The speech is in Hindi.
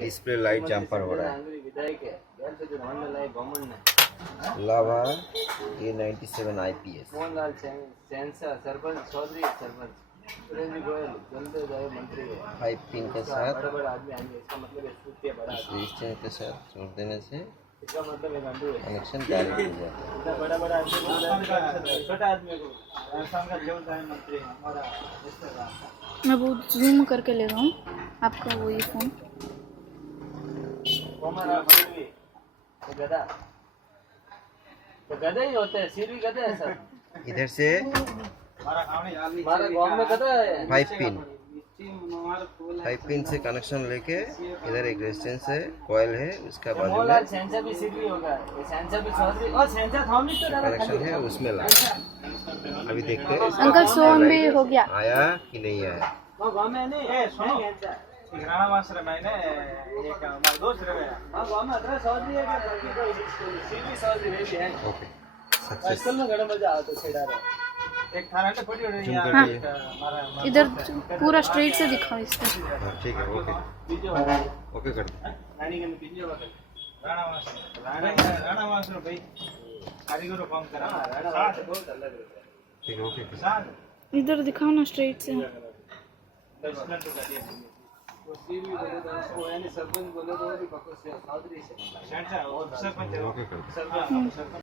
डिस्प्ले लाइट जंपर हो रहा है। Lava A97 IPS। मोहनलाल सेंसर सरपंच चौधरी सरपंच सुरेंद्र गोयल जल्द मंत्री है। 5 पिन के साथ बड़ा बड़ा आदमी आएंगे, इसका मतलब है बड़ा रेजिस्टेंस के साथ जोड़ देने से इसका मतलब है गांडू है। कनेक्शन डायरेक्ट हो जाता है। इतना बड़ा बड़ा आदमी छोटा आदमी को राजस्थान का जो है मंत्री है हमारा रिश्तेदार। मैं बहुत जूम करके ले रहा हूँ आपका वो ये फोन। गधा तो गधा ही होते हैं, सिर भी गधा है सर। इधर से हमारा गाँव में गधा है। 5 पिन से कनेक्शन लेके इधर एक रेजिस्टेंस है, कॉइल है, उसका बाजू में सेंसर भी सिर भी होगा, सेंसर भी चौधरी और सेंसर थॉमलिन तो कनेक्शन है, उसमें ला। अभी देखते हैं इसका अंकल सोम भी हो गया। आया कि नहीं आया। वो गाँव में नहीं है, सुनो राणा मास्टर मैंने एक हमारा दोस्त रह गया। हाँ गाँव में अठारह चौधरी है, बाकी कोई सिर भी चौधरी रहती है। Okay success. आजकल में बड़ा मजा आता है छेड़ा रहा। एक थाना पे पड़ी हो रही है हाँ। इधर पूरा स्ट्रेट से दिखाओ इसको। ठीक है ओके ओके कर दो। रानी के पीछे वाला राणा मास्टर भाई कारीगर को काम करा। राणा मास्टर बहुत अलग रहता है। ठीक है ओके इधर दिखाओ ना स्ट्रेट से। दर्शन तो कर दिया वो सीवी बोले तो उसको यानी सरपंच बोले तो वो भी पक्का से चौधरी से सेंटर और सरपंच ओके कर दो। सरपंच